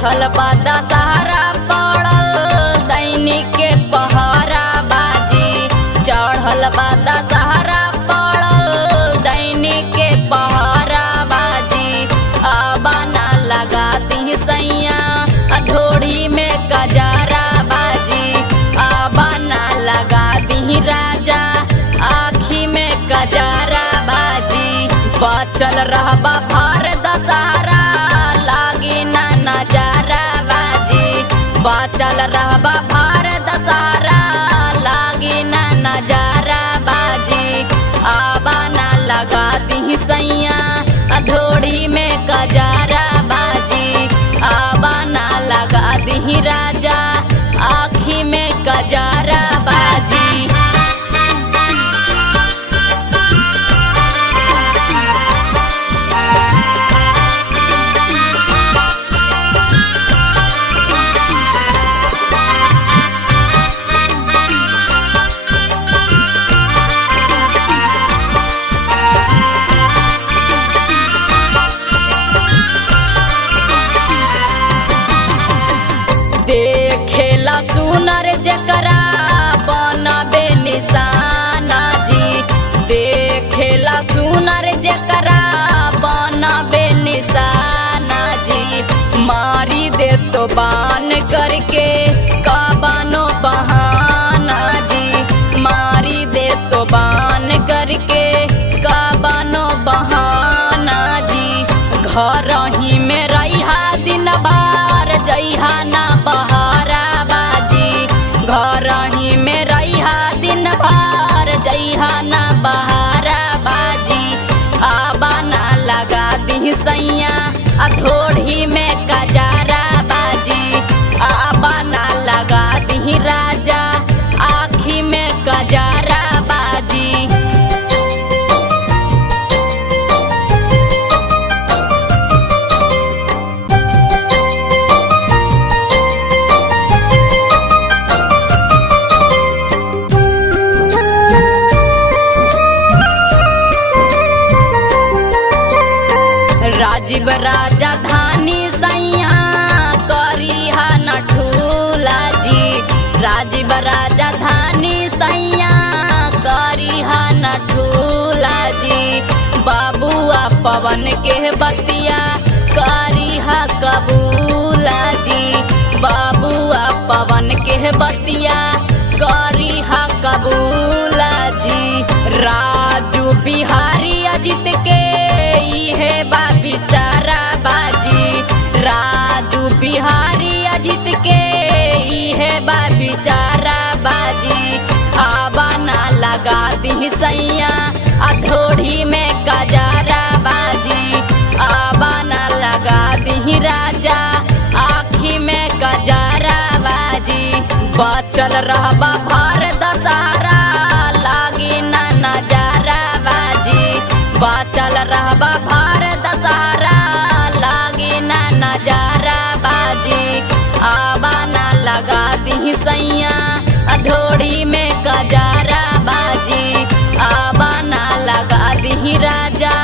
चढ़ल बा दशहरा पड़ल दैनिक के पहरा बाजी। चढ़ल बा दशहरा पड़ल दैनिक के पहरा बाजी। आबाना लगा दी सैया ढोड़ी में कजारा बाजी। आबाना लगा दी राजा आँखी में कजारा बाजी। बचल रहबा भर दशहरा लागी ना नजारा बाजी। बचल रहबा भर दशहरा लागी ना नजारा बाजी। आबाना लगा दी सैया ढोड़ी में कजारा बाजी। आबाना लगा दी राजा आँखी में कजारा बाजी। देखेला सुनर जकरा बनबे निशाना जी। देखेला सुनर जकरा बनबे निशाना जी। मारी दे तो बान करके कबानो बहाना जी। मारी दे तो बान करके कबानो बहाना जी। घर ही में रहिहा दिन बार जइहा ना बहारा बाजी। घर ही में रहिहा दिन भर जइहा ना बहारा बाजी। आबाना लगा दी सैया ढोड़ी में कजारा बाजी। आबाना लगा दी राजा आँखी में कजारा बाजी। राजीव राजधानी सैया करिहा न ठूला जी। राजीव राजधानी सैया करिहा न ठूला जी। बाबुआ पवन के बतिया करिहा कबूला जी। बाबुआ पवन के बतिया करिहा कबूला जी। राजू बिहारी अजित के इहे बा बिचारा बाजी। राजू बिहारी अजित के इहे बा बिचारा बाजी। आबाना लगा दी सैया ढोड़ी में कजारा बाजी। आबाना लगा दी राजा आँखी में कजारा बाजी। बचल रहबा भर दशहरा लागी ना नजारा बाजी। बचल रहबा भर दशहरा लागी ना नजारा बाजी। आबाना लगा दी सैया ढोड़ी में कजारा बाजी। आबाना लगा दी राजा